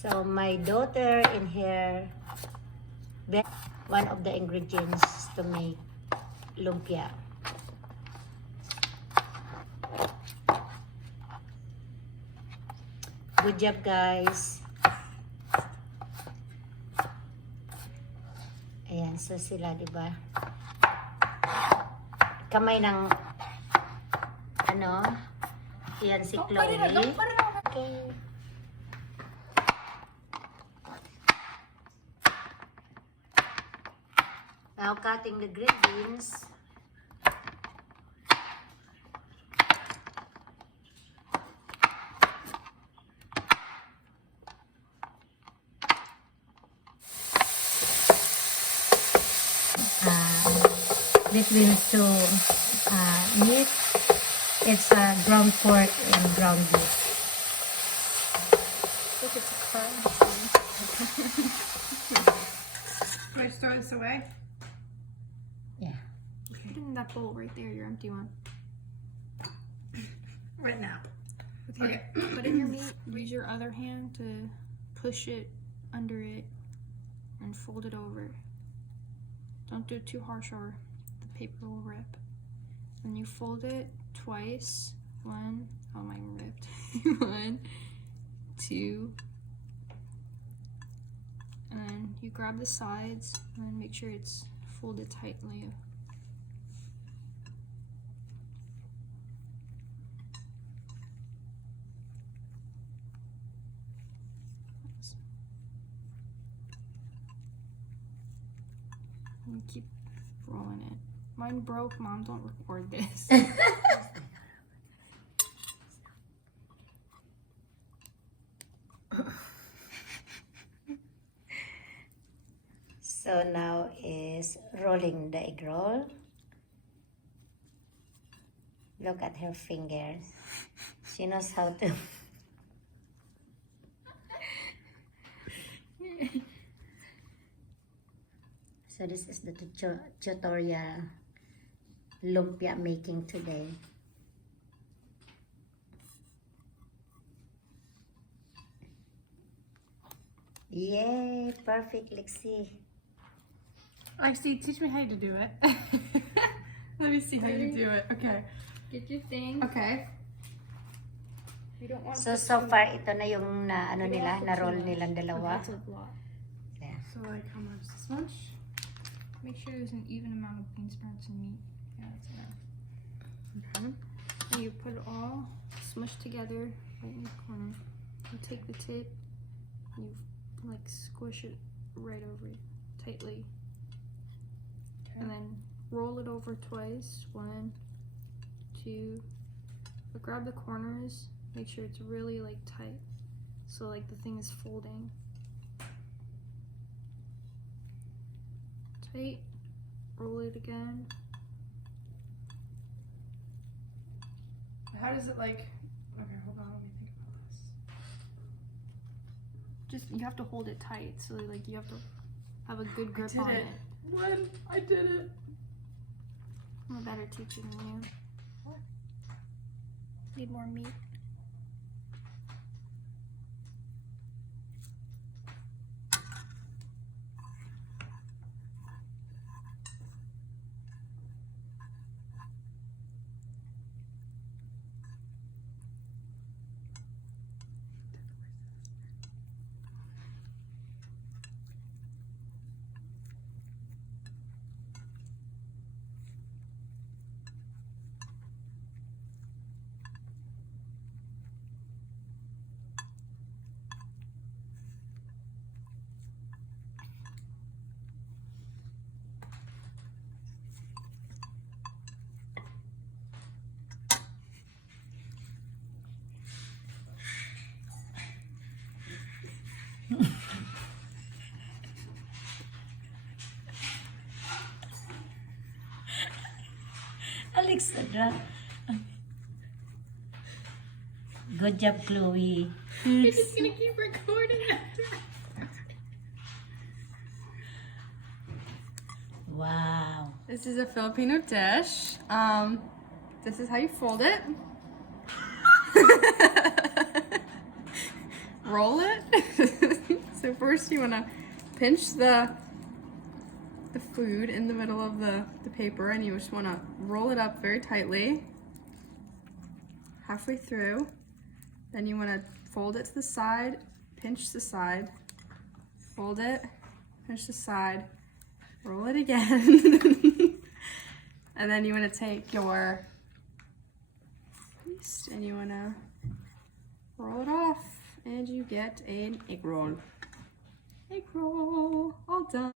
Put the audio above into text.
So my daughter in here, one of the ingredients to make lumpia. Good job, guys. Ayan, so sila, diba? Kamay ng, ano, yan si Chloe. Okay. Now, cutting the green beans. Between two meat, it's ground pork and ground beef. Look, it's a crunch. Do I store this away? Yeah. Put it in that bowl right there, your empty one. Right now. Okay. Put in your meat. Use your other hand to push it under it and fold it over. Don't do it too harsh or the paper will rip. And you fold it twice. One, oh mine ripped. 1, 2. And then you grab the sides and then make sure it's folded tightly. And keep rolling it. Mine broke, Mom, don't record this. So now is rolling the egg roll. Look at her fingers. She knows how to. So this is the tutorial lumpia making today. Yay! Perfect, Lexie. Lexie, teach me how to do it. Let me see how you do it. Okay. Get your thing. Okay. You don't want So far, ito na yung na, ano nila, na-roll nilang dalawa. That's a lot. Yeah. So like how much this much? Make sure there's an even amount of bean sprouts and meat. Yeah, that's enough. Okay. And you put it all smushed together right in the corner. You take the tip, you like squish it right over it tightly. Okay. And then roll it over twice. 1, 2. But grab the corners. Make sure it's really like tight. So like the thing is folding. Tight. Roll it again. How does it like? Okay, hold on. Let me think about this. Just you have to hold it tight. So like you have to have a good grip did on it. it. One, I did it. I'm a better teacher than you. Need more meat. Alexandra. Good job, Chloe. You're just gonna keep recording. Wow. This is a Filipino dish. This is how you fold it. Roll it. first you want to pinch the food in the middle of the paper, and you just want to roll it up very tightly, halfway through. Then you want to fold it to the side, pinch the side, fold it, pinch the side, roll it again. And then you want to take your paste and you want to roll it off, and you get an egg roll. Egg roll, all done.